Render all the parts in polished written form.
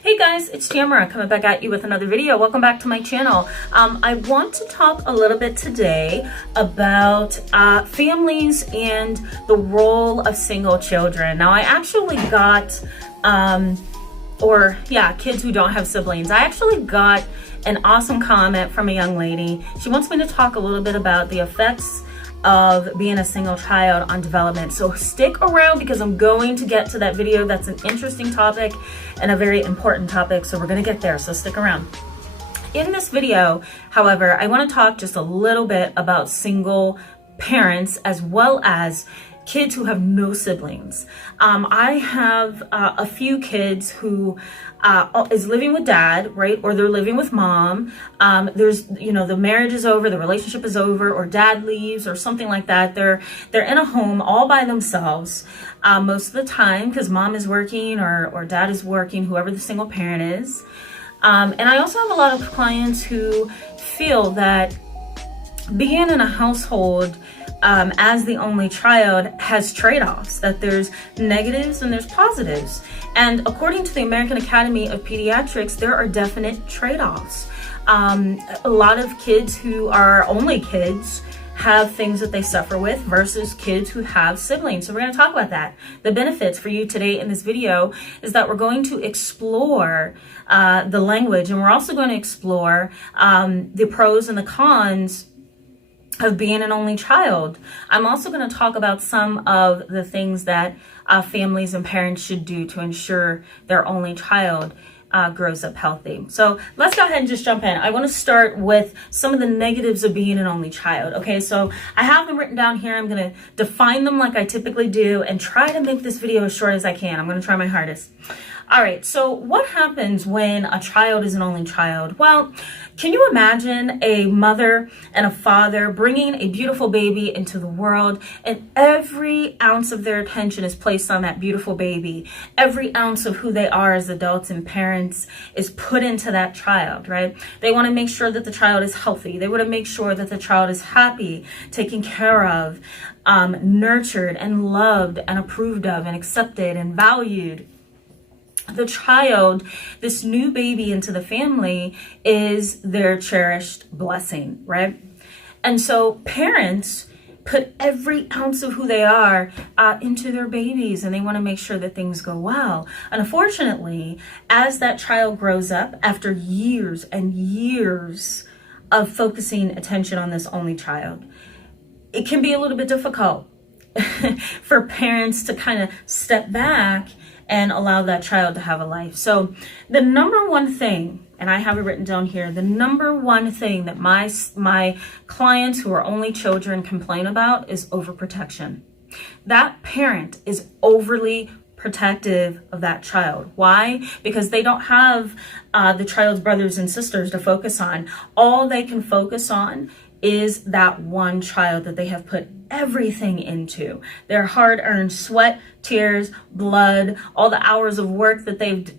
Hey guys, it's Tamara coming back at you with another video. Welcome back to my channel. I want to talk a little bit today about families and the role of single children. Now I actually got, kids who don't have siblings. I actually got an awesome comment from a young lady. She wants me to talk a little bit about the effects of being a single child on development. So stick around because I'm going to get to that video. That's an interesting topic and a very important topic. So we're going to get there. So stick around. In this video, however, I want to talk just a little bit about single parents as well as kids who have no siblings. I have a few kids who is living with dad, right? Or they're living with mom. There's, the marriage is over, the relationship is over, or dad leaves or something like that. They're in a home all by themselves most of the time because mom is working or dad is working, whoever the single parent is. And I also have a lot of clients who feel that being in a household as the only child has trade-offs, that there's negatives and there's positives. And according to the American Academy of Pediatrics, there are definite trade-offs. A lot of kids who are only kids have things that they suffer with versus kids who have siblings. So we're going to talk about that. The benefits for you today in this video is that we're going to explore the language, and we're also going to explore the pros and the cons of being an only child. I'm also going to talk about some of the things that families and parents should do to ensure their only child grows up healthy. So let's go ahead and just jump in. I want to start with some of the negatives of being an only child. Okay, so I have them written down here. I'm going to define them like I typically do and try to make this video as short as I can. I'm going to try my hardest. All right, so what happens when a child is an only child? Well, can you imagine a mother and a father bringing a beautiful baby into the world, and every ounce of their attention is placed on that beautiful baby? Every ounce of who they are as adults and parents is put into that child, right? They want to make sure that the child is healthy. They want to make sure that the child is happy, taken care of, nurtured and loved and approved of and accepted and valued. The child, this new baby into the family, is their cherished blessing, right? And so parents put every ounce of who they are into their babies, and they want to make sure that things go well. And unfortunately, as that child grows up, after years and years of focusing attention on this only child, it can be a little bit difficult for parents to kind of step back and allow that child to have a life. So the number one thing, and I have it written down here, the number one thing that my clients who are only children complain about is overprotection. That parent is overly protective of that child. Why? Because they don't have the child's brothers and sisters to focus on. All they can focus on is that one child that they have put everything into. Their hard-earned sweat, tears, blood, all the hours of work that they've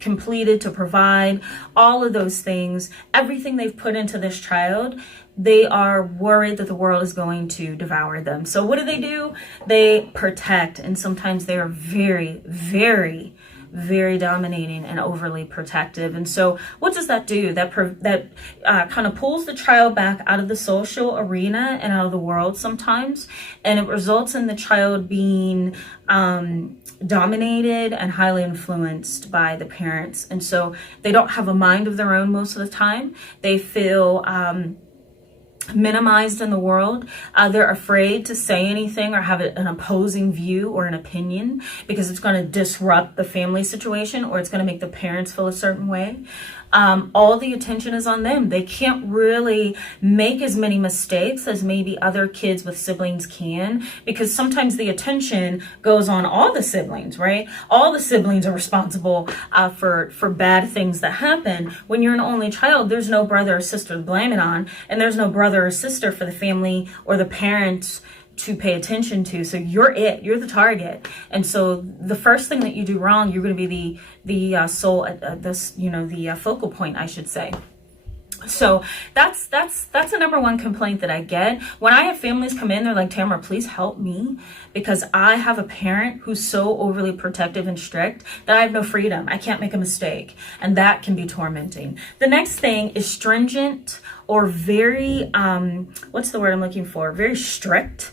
completed to provide, all of those things, everything they've put into this child. They are worried that the world is going to devour them. So what do? They protect, and sometimes they are very, very, very dominating and overly protective. And so what does that do? That kind of pulls the child back out of the social arena and out of the world sometimes, and it results in the child being dominated and highly influenced by the parents. And so they don't have a mind of their own most of the time. They feel minimized in the world. They're afraid to say anything or have an opposing view or an opinion because it's going to disrupt the family situation, or it's going to make the parents feel a certain way. All the attention is on them. They can't really make as many mistakes as maybe other kids with siblings can, because sometimes the attention goes on all the siblings, right? All the siblings are responsible for bad things that happen. When you're an only child, there's no brother or sister to blame it on, and there's no brother or sister for the family or the parents to pay attention to. So you're the target. And so the first thing that you do wrong, you're going to be the focal point, I should say. So that's the number one complaint that I get. When I have families come in, they're like, Tamara, please help me, because I have a parent who's so overly protective and strict that I have no freedom. I can't make a mistake. And that can be tormenting. The next thing is stringent or very, what's the word I'm looking for? Very strict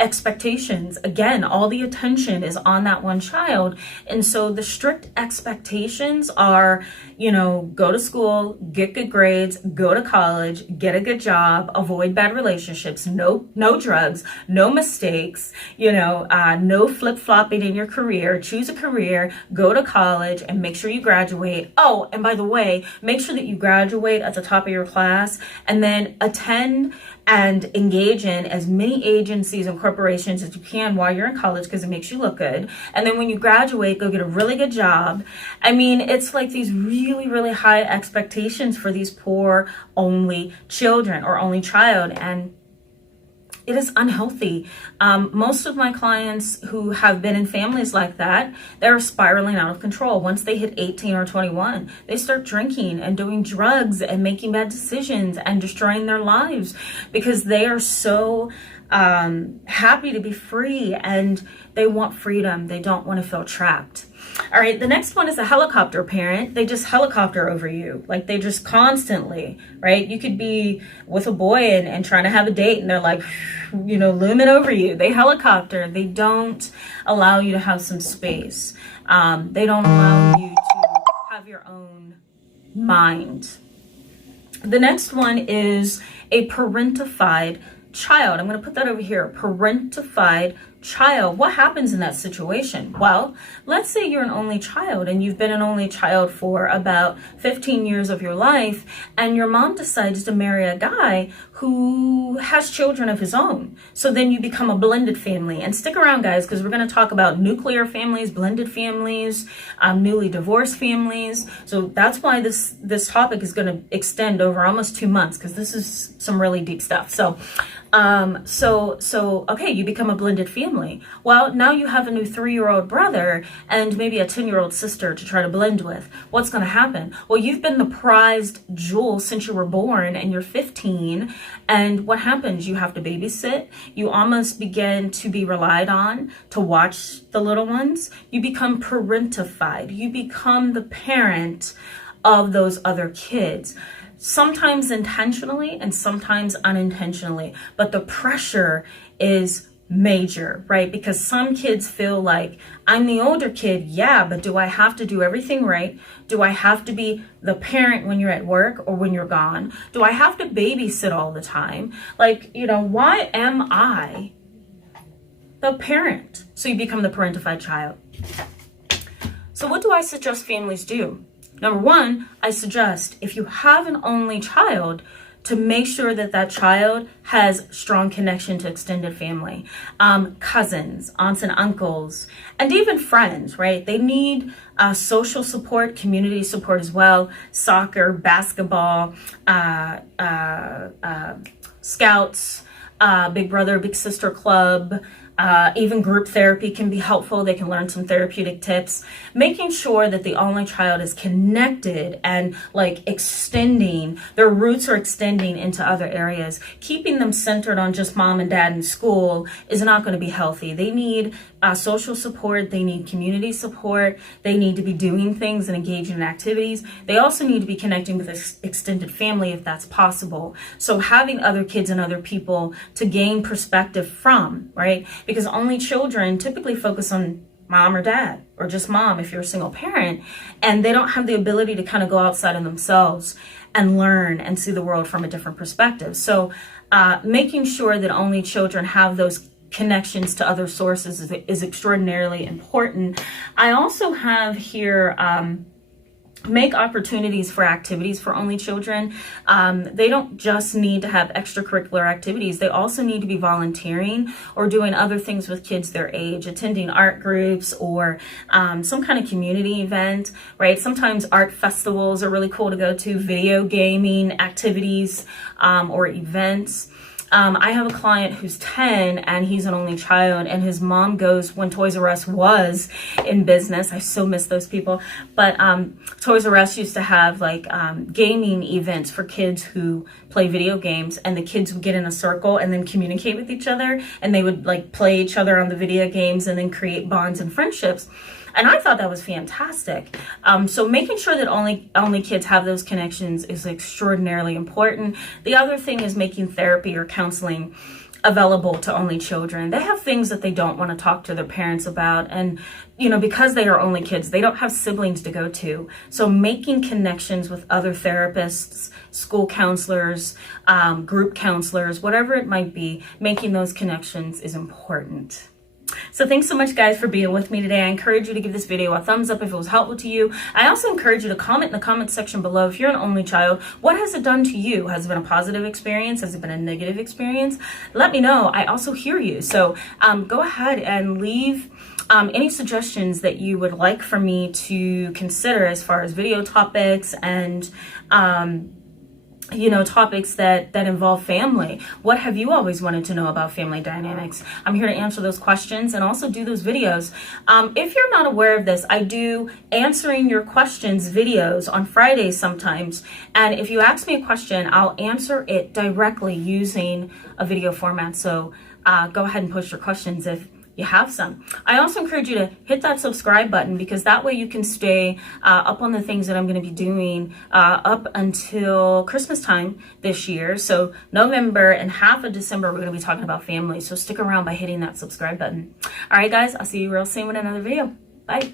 expectations. Again, all the attention is on that one child. And so the strict expectations are, go to school, get good grades, go to college, get a good job, avoid bad relationships, no drugs, no mistakes, no flip-flopping in your career, choose a career, go to college, and make sure you graduate. Oh, and by the way, make sure that you graduate at the top of your class, and then attend and engage in as many agencies and corporations as you can while you're in college, because it makes you look good. And then when you graduate, go get a really good job. I mean, it's like these really, really high expectations for these poor only children or only child. And it is unhealthy. Most of my clients who have been in families like that, they're spiraling out of control. Once they hit 18 or 21, they start drinking and doing drugs and making bad decisions and destroying their lives because they are so happy to be free and they want freedom. They don't want to feel trapped. All right, the next one is a helicopter parent. They just helicopter over you. Like they just constantly, right? You could be with a boy and trying to have a date and they're like, looming over you. They helicopter. They don't allow you to have some space. They don't allow you to have your own mind. The next one is a parentified child. I'm going to put that over here. Parentified child. What happens in that situation? Well, let's say you're an only child and you've been an only child for about 15 years of your life, and your mom decides to marry a guy who has children of his own. So then you become a blended family. And stick around, guys, because we're going to talk about nuclear families, blended families, newly divorced families. So that's why this topic is going to extend over almost 2 months, because this is some really deep stuff. So okay, you become a blended family. Well, now you have a new 3-year-old brother and maybe a 10-year-old sister to try to blend with. What's going to happen? Well, you've been the prized jewel since you were born and you're 15. And what happens? You have to babysit. You almost begin to be relied on to watch the little ones. You become parentified. You become the parent of those other kids. Sometimes intentionally and sometimes unintentionally, but the pressure is major, right? Because some kids feel like, I'm the older kid, yeah, but do I have to do everything right? Do I have to be the parent when you're at work or when you're gone? Do I have to babysit all the time? Like, why am I the parent? So you become the parentified child. So what do I suggest families do? Number one, I suggest if you have an only child, to make sure that that child has strong connection to extended family, cousins, aunts and uncles, and even friends, right? They need social support, community support as well, soccer, basketball, scouts, big brother, big sister club, even group therapy can be helpful. They can learn some therapeutic tips. Making sure that the only child is connected and extending, their roots are extending into other areas. Keeping them centered on just mom and dad in school is not going to be healthy. They need social support. They need community support. They need to be doing things and engaging in activities. They also need to be connecting with extended family if that's possible. So having other kids and other people to gain perspective from, right? Because only children typically focus on mom or dad, or just mom if you're a single parent, and they don't have the ability to kind of go outside of themselves and learn and see the world from a different perspective. So making sure that only children have those connections to other sources is extraordinarily important. I also have here make opportunities for activities for only children. They don't just need to have extracurricular activities. They also need to be volunteering or doing other things with kids their age, attending art groups or some kind of community event, right? Sometimes art festivals are really cool to go to, video gaming activities or events. I have a client who's 10 and he's an only child, and his mom goes when Toys R Us was in business. I so miss those people. But Toys R Us used to have like gaming events for kids who play video games, and the kids would get in a circle and then communicate with each other, and they would like play each other on the video games and then create bonds and friendships. And I thought that was fantastic. So making sure that only kids have those connections is extraordinarily important. The other thing is making therapy or counseling available to only children. They have things that they don't want to talk to their parents about. And, you know, because they are only kids, they don't have siblings to go to. So making connections with other therapists, school counselors, group counselors, whatever it might be, making those connections is important. So thanks so much, guys, for being with me today. I encourage you to give this video a thumbs up if it was helpful to you. I also encourage you to comment in the comment section below. If you're an only child, what has it done to you? Has it been a positive experience? Has it been a negative experience? Let me know. I also hear you. So go ahead and leave any suggestions that you would like for me to consider as far as video topics and you know, topics that involve family. What have you always wanted to know about family dynamics? I'm here to answer those questions and also do those videos. If you're not aware of this, I do answering your questions videos on Fridays sometimes. And if you ask me a question, I'll answer it directly using a video format. So go ahead and post your questions if you have some. I also encourage you to hit that subscribe button, because that way you can stay up on the things that I'm going to be doing up until Christmas time this year. So November and half of December, we're going to be talking about family. So stick around by hitting that subscribe button. All right, guys, I'll see you real soon with another video. Bye.